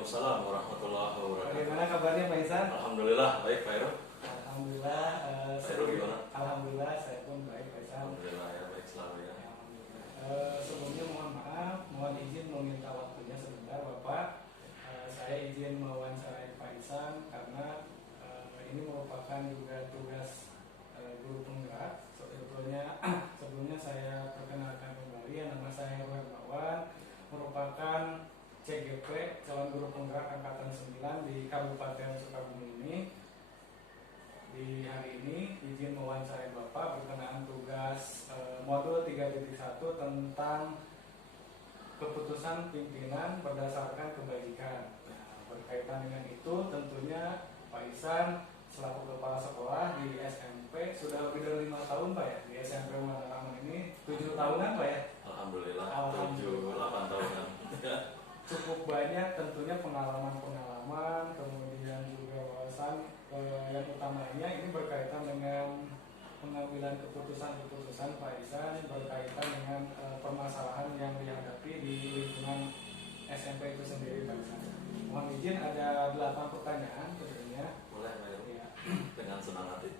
Waalaikumsalam warahmatullahi wabarakatuh. Bagaimana kabarnya Pak Ihsan? Alhamdulillah baik Pak Heru. Alhamdulillah. Pak Heru gimana? Alhamdulillah saya pun baik Pak Ihsan. Alhamdulillah ya baik selalu ya. Alhamdulillah. Sebelumnya mohon maaf, mohon izin meminta waktunya sebentar Bapak. Saya izin mewawancarai Pak Ihsan karena ini merupakan juga tugas guru penggerak. Sebelumnya saya perkenalkan kembali, nama saya Heru Hermawan, merupakan CGP calon guru penggerak angkatan 9 di Kabupaten Sukabumi ini. Di hari ini izin mewawancarai Bapak berkenaan tugas modul 3.1 tentang keputusan pimpinan berdasarkan kebajikan. Nah, berkaitan dengan itu tentunya Pak Ihsan selaku kepala sekolah di SMP sudah lebih dari 5 tahun Pak ya, di SMP Muhammad Rahman ini 7 tahunan Pak ya. Alhamdulillah. Alhamdulillah. 7-8 tahunan. Cukup banyak tentunya pengalaman-pengalaman, kemudian juga wawasan yang utamanya ini berkaitan dengan pengambilan keputusan-keputusan Pak Ihsan berkaitan dengan permasalahan yang dihadapi di lingkungan SMP itu sendiri Pak Ihsan. Mohon izin ada 8 pertanyaan tentunya. Boleh Pak Heru? Ya. Dengan senang hati.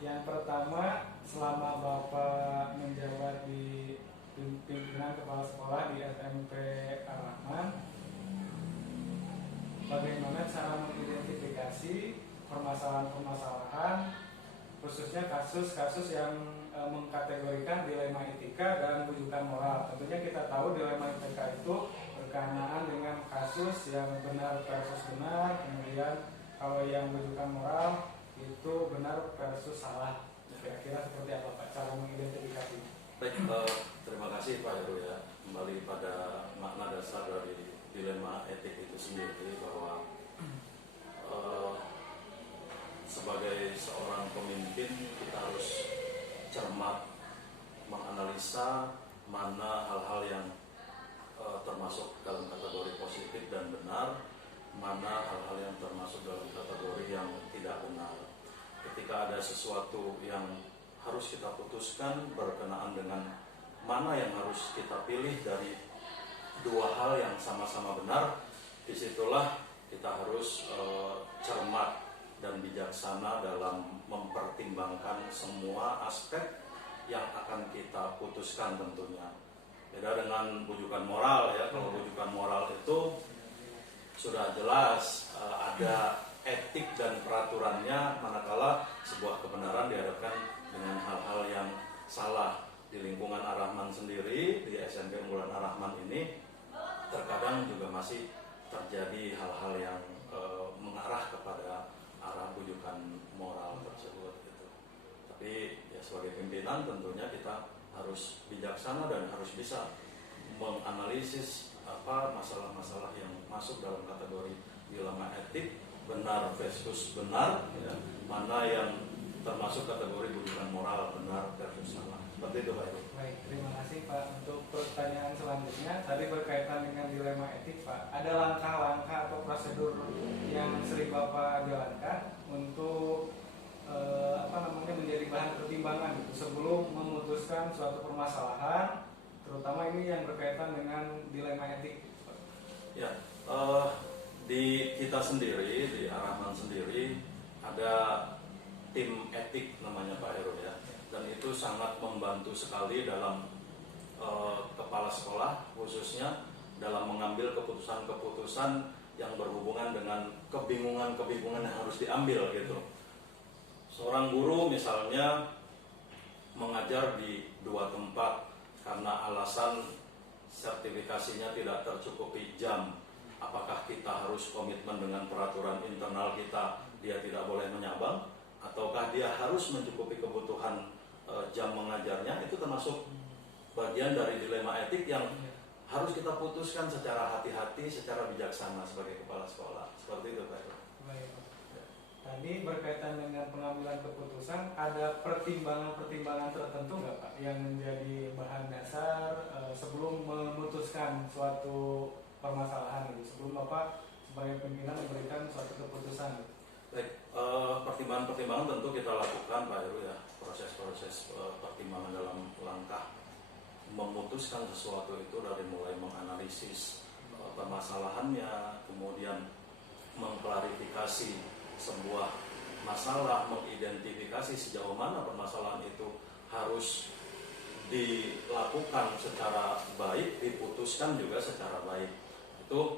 Yang pertama, selama Bapak menjabat di pimpinan kepala sekolah di SMP Ar-Rahman, bagaimana cara mengidentifikasi permasalahan-permasalahan, khususnya kasus-kasus yang mengkategorikan dilema etika dan rujukan moral. Tentunya kita tahu dilema etika itu berkenaan dengan kasus yang benar versus benar, kemudian kalau yang rujukan moral itu benar versus salah. Kira-kira seperti apa Pak cara mengidentifikasi? Baik, terima kasih Pak Heru ya. Kembali pada makna dasar dari dilema etik itu sendiri bahwa sebagai seorang pemimpin kita harus cermat menganalisa mana hal-hal yang termasuk dalam kategori positif dan benar, mana hal-hal yang termasuk dalam kategori yang tidak benar. Ketika ada sesuatu yang harus kita putuskan berkenaan dengan mana yang harus kita pilih dari dua hal yang sama-sama benar, disitulah kita harus cermat dan bijaksana dalam mempertimbangkan semua aspek yang akan kita putuskan tentunya. Beda dengan rujukan moral ya, kalau rujukan moral itu sudah jelas ada etik dan peraturannya manakala sebuah kebenaran dihadapkan dengan hal-hal yang salah. Di lingkungan Ar-Rahman sendiri, di SMP Unggulan Ar-Rahman ini terkadang juga masih terjadi hal-hal yang mengarah kepada arah rujukan moral tersebut gitu. Tapi ya sebagai pimpinan tentunya kita harus bijaksana dan harus bisa menganalisis apa masalah-masalah yang masuk dalam kategori dilema etik, benar versus benar ya, mana yang termasuk kategori rujukan moral, benar versus salah. Seperti itu Pak Ibu. Baik, terima kasih Pak. Untuk pertanyaan selanjutnya, tadi berkaitan dengan dilema etik Pak. Ada langkah-langkah atau prosedur yang sering Bapak jalankan untuk menjadi bahan pertimbangan gitu, sebelum memutuskan suatu permasalahan, terutama ini yang berkaitan dengan dilema etik. Ya, di kita sendiri, di Ar-Rahman sendiri ada tim etik namanya Pak Heru ya, dan itu sangat membantu sekali dalam kepala sekolah khususnya dalam mengambil keputusan-keputusan yang berhubungan dengan kebingungan-kebingungan yang harus diambil gitu. Seorang guru misalnya mengajar di dua tempat karena alasan sertifikasinya tidak tercukupi jam. Apakah kita harus komitmen dengan peraturan internal kita, dia tidak boleh menyabang, ataukah dia harus mencukupi kebutuhan jam mengajarnya? Itu termasuk bagian dari dilema etik yang harus kita putuskan secara hati-hati, secara bijaksana sebagai kepala sekolah. Seperti itu Pak. Baik. Tadi berkaitan dengan pengambilan keputusan, ada pertimbangan-pertimbangan tertentu nggak Pak yang menjadi bahan dasar sebelum memutuskan suatu permasalahan gitu, sebelum Bapak sebagai pimpinan memberikan suatu keputusan gitu? Baik, pertimbangan-pertimbangan tentu kita lakukan Pak Heru ya, proses-proses pertimbangan dalam langkah memutuskan sesuatu itu dari mulai menganalisis permasalahannya, kemudian mengklarifikasi sebuah masalah, mengidentifikasi sejauh mana permasalahan itu harus dilakukan secara baik, diputuskan juga secara baik. Itu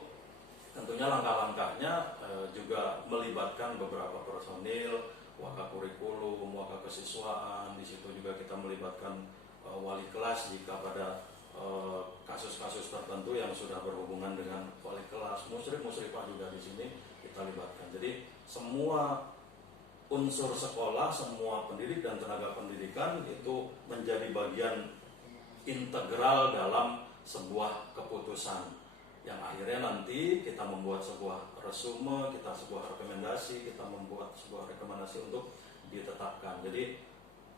tentunya langkah-langkahnya juga melibatkan beberapa personil, wakakurikulum, wakakesiswaan. Di situ juga kita melibatkan wali kelas jika pada kasus-kasus tertentu yang sudah berhubungan dengan wali kelas, musyrif-musyrifah juga di sini kita libatkan. Jadi semua unsur sekolah, semua pendidik dan tenaga pendidikan itu menjadi bagian integral dalam sebuah keputusan yang akhirnya nanti kita membuat sebuah resume, kita sebuah rekomendasi, kita membuat sebuah rekomendasi untuk ditetapkan. Jadi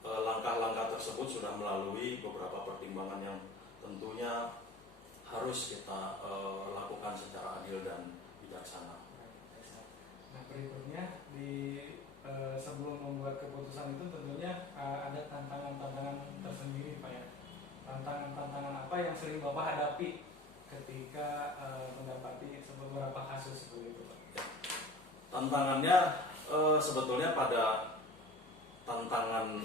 langkah-langkah tersebut sudah melalui beberapa pertimbangan yang tentunya harus kita lakukan secara adil dan bijaksana. Nah, berikutnya sebelum membuat keputusan itu tentunya ada tantangan-tantangan tersendiri Pak ya. Tantangan-tantangan apa yang sering Bapak hadapi ketika mendapati beberapa kasus seperti itu Pak? Tantangannya sebetulnya pada tantangan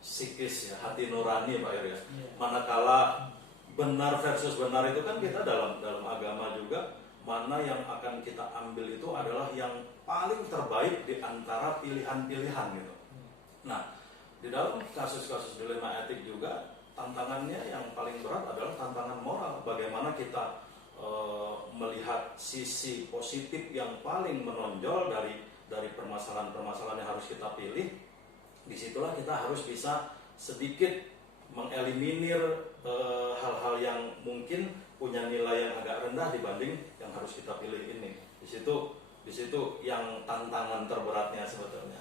psikis ya, hati nurani Pak Iri ya. Manakala benar versus benar itu kan kita dalam agama juga, mana yang akan kita ambil itu adalah yang paling terbaik di antara pilihan-pilihan gitu. Nah, di dalam kasus-kasus dilema etik juga tantangannya yang paling berat adalah tantangan moral. Bagaimana kita melihat sisi positif yang paling menonjol dari permasalahan-permasalahan yang harus kita pilih. Disitulah kita harus bisa sedikit mengeliminir hal-hal yang mungkin punya nilai yang agak rendah dibanding yang harus kita pilih ini. Di situ yang tantangan terberatnya sebetulnya.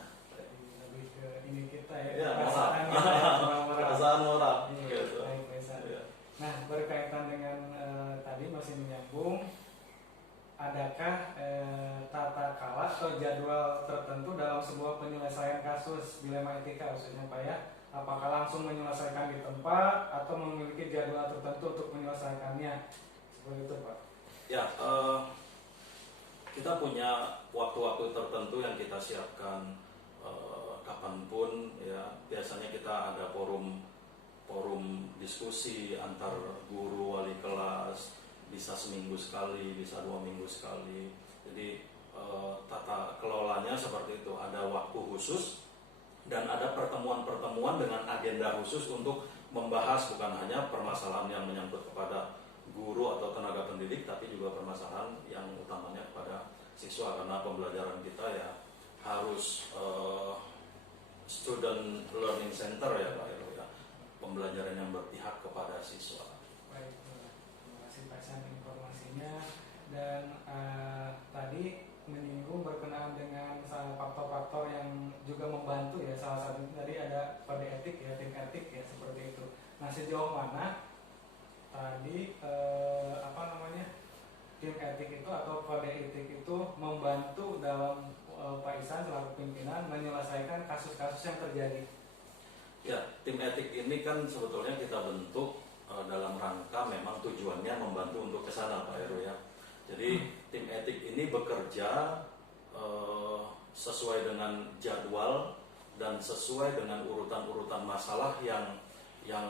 Lebih ke ini kita ya, Ya, perasaan moral. Iya, Gitu. baik. Ya. Nah, berkaitan dengan tadi masih menyambung, adakah tata kala atau jadwal tertentu dalam sebuah penyelesaian kasus dilema etika khususnya Pak ya? Apakah langsung menyelesaikan di tempat atau memiliki jadwal tertentu untuk menyelesaikannya? Seperti itu Pak. Ya, kita punya waktu-waktu tertentu yang kita siapkan kapanpun ya. Biasanya kita ada forum diskusi antar guru, wali kelas, bisa seminggu sekali, bisa 2 minggu sekali. Jadi tata kelolanya seperti itu, ada waktu khusus dan ada pertemuan-pertemuan dengan agenda khusus untuk membahas bukan hanya permasalahan yang menyangkut kepada guru atau tenaga pendidik, tapi juga permasalahan yang utamanya kepada siswa, karena pembelajaran kita ya harus student learning center ya Pak Heru ya, pembelajaran yang berpihak kepada siswa. Baik, terima kasih Pak San informasinya. Dan tadi menyinggung berkenaan dengan faktor-faktor yang juga membantu ya, salah satu tadi ada kode etik ya, tim etik ya, seperti itu. Nah, sejauh mana tadi tim etik itu atau kode etik itu membantu dalam Pak Ihsan selaku pimpinan menyelesaikan kasus-kasus yang terjadi? Ya, tim etik ini kan sebetulnya kita bentuk dalam rangka memang tujuannya membantu untuk ke sana Pak Heru ya. Jadi tim etik ini bekerja sesuai dengan jadwal dan sesuai dengan urutan-urutan masalah yang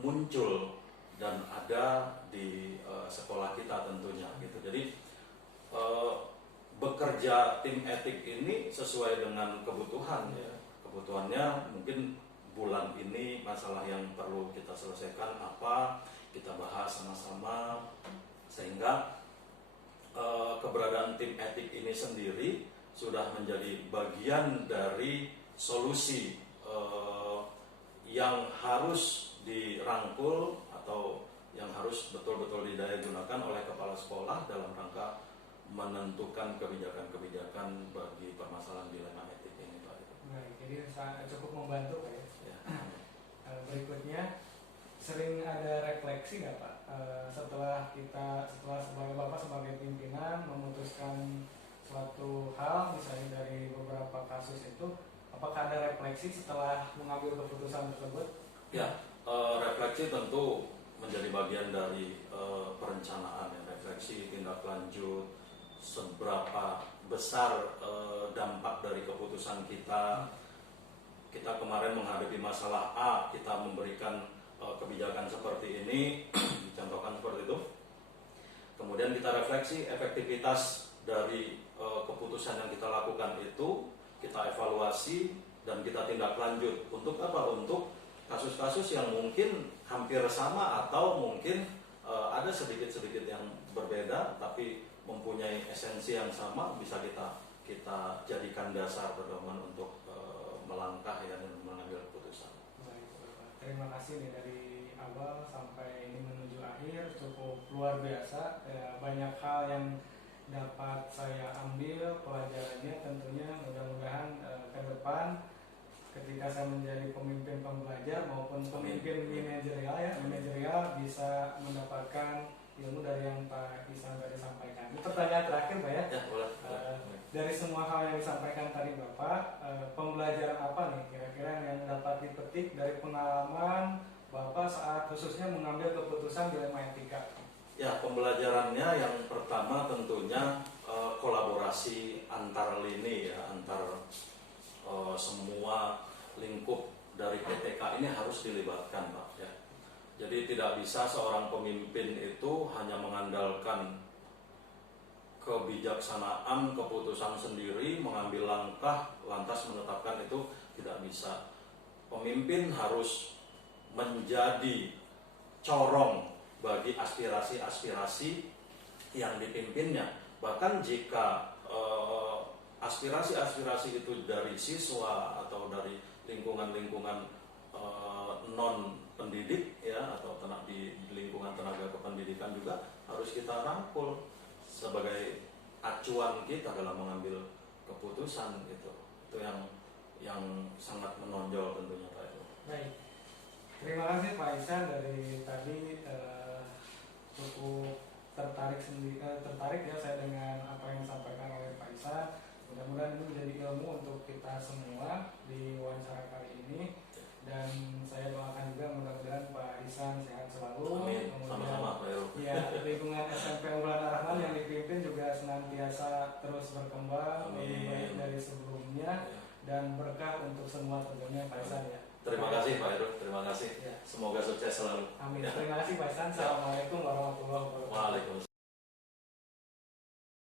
muncul dan ada di sekolah kita tentunya gitu. Jadi bekerja tim etik ini sesuai dengan kebutuhan ya. Kebutuhannya mungkin bulan ini masalah yang perlu kita selesaikan apa, kita bahas sama-sama, sehingga keberadaan tim etik ini sendiri sudah menjadi bagian dari solusi yang harus dirangkul atau yang harus betul-betul didaya gunakan oleh kepala sekolah dalam rangka menentukan kebijakan-kebijakan bagi permasalahan dilema etik ini Pak. Baik, jadi cukup membantu Pak ya. Berikutnya, sering ada refleksi nggak Pak setelah sebagai Bapak sebagai pimpinan memutuskan suatu hal misalnya dari beberapa kasus itu, apakah ada refleksi setelah mengambil keputusan tersebut? Ya, refleksi tentu menjadi bagian dari perencanaan, ya, refleksi, tindak lanjut, seberapa besar dampak dari keputusan kita. Kita kemarin menghadapi masalah A, kita memberikan kebijakan seperti ini, contohkan seperti itu. Kemudian kita refleksi efektivitas dari keputusan yang kita lakukan itu, kita evaluasi dan kita tindak lanjut. Untuk apa? Untuk kasus-kasus yang mungkin hampir sama atau mungkin ada sedikit-sedikit yang berbeda tapi mempunyai esensi yang sama, bisa kita jadikan dasar pedoman untuk melangkah ya, dan mengambil keputusan. Baik, Bapak. Terima kasih nih dari awal sampai ini menuju akhir cukup luar biasa. Ya, banyak hal yang dapat saya ambil pelajarannya, tentunya mudah-mudahan ke depan ketika saya menjadi pemimpin pembelajar maupun pemimpin manajerial bisa mendapatkan ilmu dari yang Pak Ihsan tadi sampaikan. Ini pertanyaan terakhir, Pak ya. Ya, boleh. Dari semua hal yang disampaikan tadi Bapak, pembelajaran apa nih kira-kira yang dapat dipetik dari pengalaman Bapak saat khususnya mengambil keputusan dilema etika? Ya, pembelajarannya yang pertama tentunya kolaborasi antar lini ya, antar semua lingkup dari PTK ini harus dilibatkan, Pak ya. Jadi tidak bisa seorang pemimpin itu hanya mengandalkan kebijaksanaan, keputusan sendiri, mengambil langkah, lantas menetapkan, itu tidak bisa. Pemimpin harus menjadi corong bagi aspirasi-aspirasi yang dipimpinnya. Bahkan jika aspirasi-aspirasi itu dari siswa atau dari lingkungan-lingkungan non pendidik ya, atau di lingkungan tenaga kependidikan juga harus kita rangkul sebagai acuan kita dalam mengambil keputusan gitu. Itu yang sangat menonjol tentunya, Pak. Baik, terima kasih Pak Ihsan. Dari tadi cukup tertarik ya saya dengan apa yang disampaikan oleh Pak Ihsan. Mudah-mudahan ini menjadi ilmu untuk kita semua di wawancara kali ini, dan saya doakan juga mudah-mudahan Pak Ihsan sehat selalu. Amin. Kemudian Sama-sama, Pak Heru. ya, lingkungan SMP Unggulan Ar-Rahman yang dipimpin juga senantiasa terus berkembang lebih baik dari sebelumnya, dan berkah untuk semua tentunya Pak Ihsan ya. Terima kasih Pak Heru, terima kasih. Ya. Semoga sukses selalu. Amin. Terima kasih Pak Ihsan. Assalamualaikum warahmatullahi wabarakatuh. Waalaikumsalam.